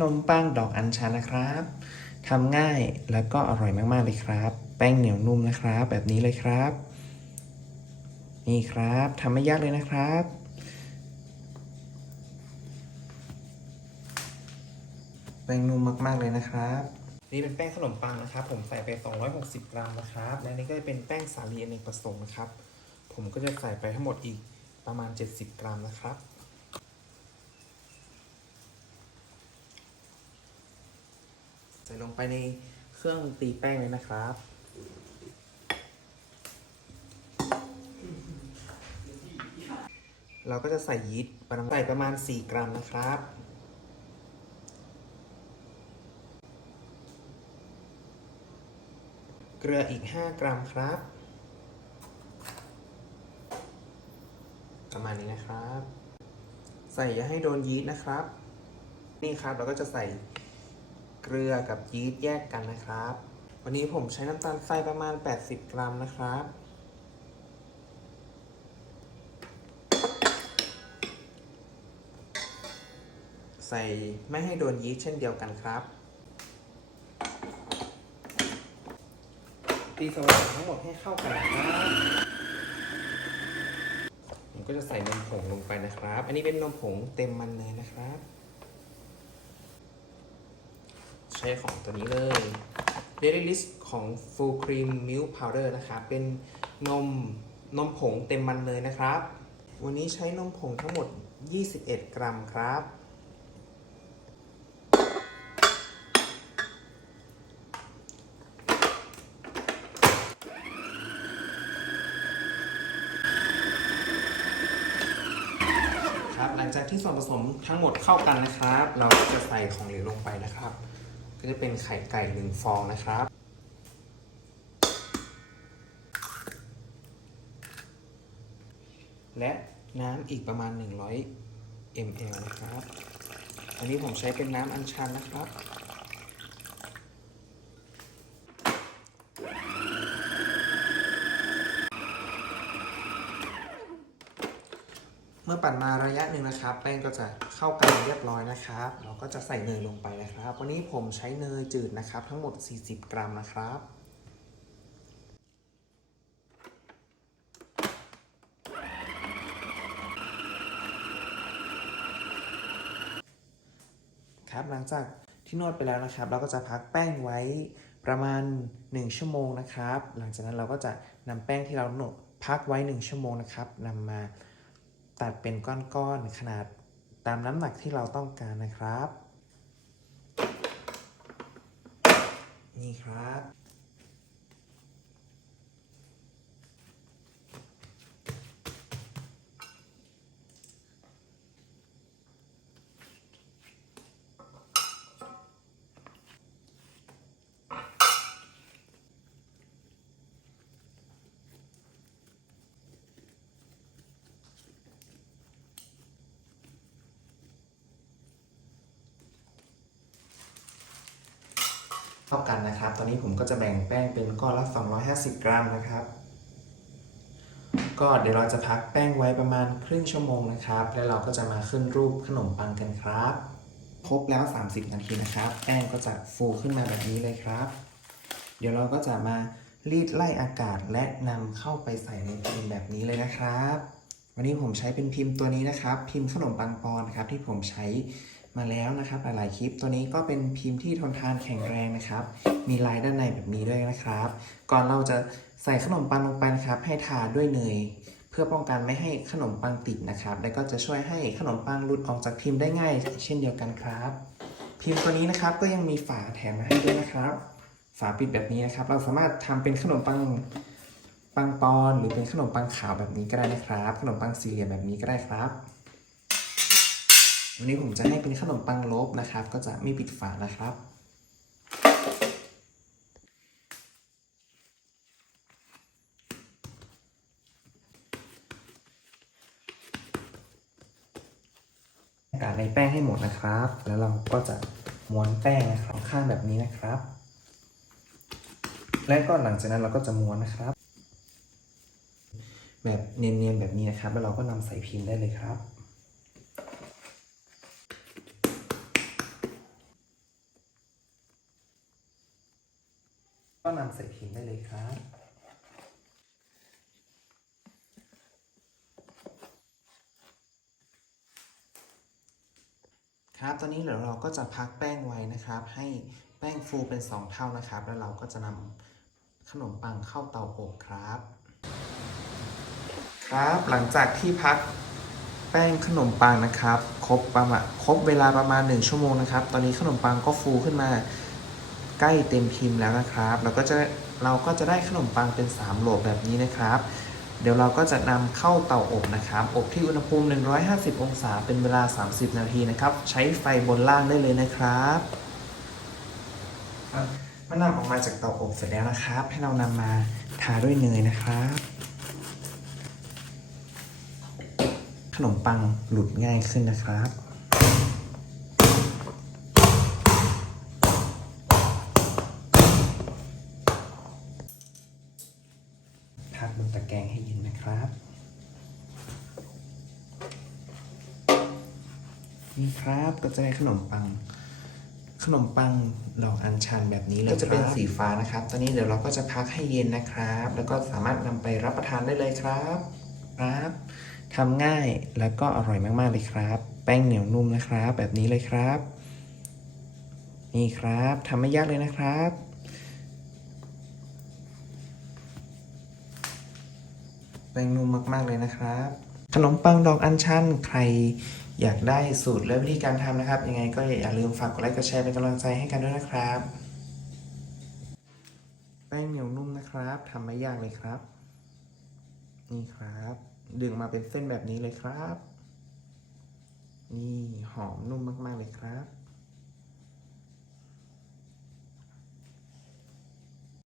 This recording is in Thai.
นมปังดอกอัญชันนะครับทำง่ายแล้วก็อร่อยมากๆเลยครับ แป้งเหนียวนุ่มนะครับ แบบนี้เลยครับ นี่ครับทำไม่ยากเลยนะครับ แป้งนุ่มมากๆเลยนะครับ นี่เป็นแป้งขนมปังนะครับ ผมใส่ไป 260 กรัมนะครับ และนี่ก็จะเป็นแป้งสาลีอเนกประสงค์นะครับ ผมก็จะใส่ไปทั้งหมดอีกประมาณ 70 กรัมนะครับ ใส่ลงไปในเครื่องตีแป้งเลยนะครับ เราก็จะใส่ยีสต์ประมาณใส่ประมาณ 4 กรัมนะครับเกลืออีก 5 กรัมครับ ประมาณนี้นะครับ ใส่อย่าให้โดนยีสต์นะครับ นี่ครับเราก็จะใส่ เกลือกับยีสต์แยกกันนะครับ วันนี้ผมใช้น้ำตาลทรายประมาณ 80 กรัมนะครับ ใส่ไม่ให้โดนยีสต์เช่นเดียวกันครับ ตีส่วนทั้งหมดให้เข้ากันนะครับผมก็จะใส่นมผงลงไปนะครับ อันนี้เป็นนมผงเต็มมันเลยนะครับ ใช้ของตัวนี้เลย Daily List ของ Full Cream Milk Powder นะครับเป็นนมนมผงเต็มมันเลยนะครับ วันนี้ใช้นมผงทั้งหมด 21 กรัมครับ ครับ หลังจากที่ส่วนผสมทั้งหมดเข้ากันนะครับ เราจะใส่ของเหลวลงไปนะครับ ก็จะเป็นไข่ไก่หนึ่งฟองนะครับ และน้ำอีกประมาณ 100 ml นะครับ อันนี้ผมใช้เป็นน้ำอัญชันนะครับ มื่อปั่นมาระยะหนึ่งนะครับ แป้งก็จะเข้ากันเรียบร้อยนะครับ เราก็จะใส่เนยลงไปนะครับ วันนี้ผมใช้เนยจืดนะครับ ทั้งหมด 40 กรัมนะครับครับหลังจากที่นวดไปแล้วนะครับ เราก็จะพักแป้งไว้ประมาณ 1 ชั่วโมงนะครับ หลังจากนั้นเราก็จะนำแป้งที่เรานดพักไว้ 1 ชั่วโมงนะครับนำมา ตัดเป็นก้อนๆขนาดตามน้ำหนักที่เราต้องการนะครับ นี่ครับ เท่ากันนะครับ ตอนนี้ผมก็จะแบ่งแป้งเป็นก้อนละ 250 กรัมนะครับ ก็เดี๋ยวเราจะพักแป้งไว้ประมาณครึ่งชั่วโมงนะครับ แล้วเราก็จะมาขึ้นรูปขนมปังกันครับ ครบแล้ว 30 นาทีนะครับ แป้งก็จะฟูขึ้นมาแบบนี้เลยครับ เดี๋ยวเราก็จะมารีดไล่อากาศและนำเข้าไปใส่ในพิมพ์แบบนี้เลยนะครับ วันนี้ผมใช้เป็นพิมพ์ตัวนี้นะครับ พิมพ์ขนมปังปอนครับที่ผมใช้ มาแล้วนะครับหลายๆคลิปตัวนี้ก็เป็นพิมพ์ที่ทนทานแข็งแรงนะครับ มีลายด้านในแบบนี้ด้วยนะครับ ก่อนเราจะใส่ขนมปังลงไปนะครับ ให้ทาด้วยเนยเพื่อป้องกันไม่ให้ขนมปังติดนะครับ และก็จะช่วยให้ขนมปังหลุดออกจากพิมพ์ได้ง่าย เช่นเดียวกันครับ พิมพ์ตัวนี้นะครับก็ยังมีฝาแถมมาให้ด้วยนะครับ ฝาปิดแบบนี้นะครับ เราสามารถทำเป็นขนมปังปังปอน หรือเป็นขนมปังขาวแบบนี้ก็ได้นะครับ ขนมปังสี่เหลี่ยมแบบนี้ก็ได้ครับ วันนี้ผมจะให้เป็นขนมปังลบนะครับ ก็จะไม่ปิดฝานะครับ กาศในแป้งให้หมดนะครับ แล้วเราก็จะม้วนแป้งนะครับข้างแบบนี้นะครับ และก็หลังจากนั้นเราก็จะม้วนนะครับ แบบเนียนๆแบบนี้นะครับ แล้วเราก็นำใส่พิมพ์ได้เลยครับ ก็นำใส่พิมพ์ได้เลย ครับครับ ตอนนี้เดี๋ยวเราก็จะพักแป้งไว้นะครับ ให้แป้งฟูเป็น 2 เท่านะครับ แล้วเราก็จะนำขนมปังเข้าเตาอบครับ ครับ หลังจากที่พักแป้งขนมปังนะครับครบประมาณครบเวลาประมาณ 1 ชั่วโมงนะครับ ตอนนี้ขนมปังก็ฟูขึ้นมาใกล้เต็มพิมพ์แล้วนะครับแล้วก็จะ เราก็จะได้ขนมปังเป็น 3 โหลแบบนี้นะครับ เดี๋ยวเราก็จะนำเข้าเตาอบนะครับ อบที่อุณหภูมิ 150 องศาเป็นเวลา 30 นาทีนะครับ ใช้ไฟบนล่างได้เลยนะครับเมื่อนำออกมาจากเตาอบเสร็จแล้วนะครับ ให้เรานำมาทาด้วยเนยนะครับ ขนมปังหลุดง่ายขึ้นนะครับ นี่ครับก็จะได้ขนมปัง ขนมปังดอกอัญชันแบบนี้เลยก็จะเป็นสีฟ้านะครับ ตอนนี้เดี๋ยวเราก็จะพักให้เย็นนะครับ แล้วก็สามารถนำไปรับประทานได้เลยครับครับทำง่ายแล้วก็อร่อยมากๆเลยครับ แป้งเหนียวนุ่มนะครับ แบบนี้เลยครับ นี่ครับทำไม่ยากเลยนะครับแป้งนุ่มมากๆเลยนะครับ ขนมปังดอกอัญชันใครอยากได้สูตรและวิธีการทำนะครับ ยังไงก็อย่าลืมฝากกดไลค์กดแชร์เป็นกำลังใจให้กันด้วยนะครับ แป้งเหนียวนุ่มนะครับทำไม่ยากเลยครับ นี่ครับ ดึงมาเป็นเส้นแบบนี้เลยครับ นี่หอมนุ่มมาก ๆ เลยครับ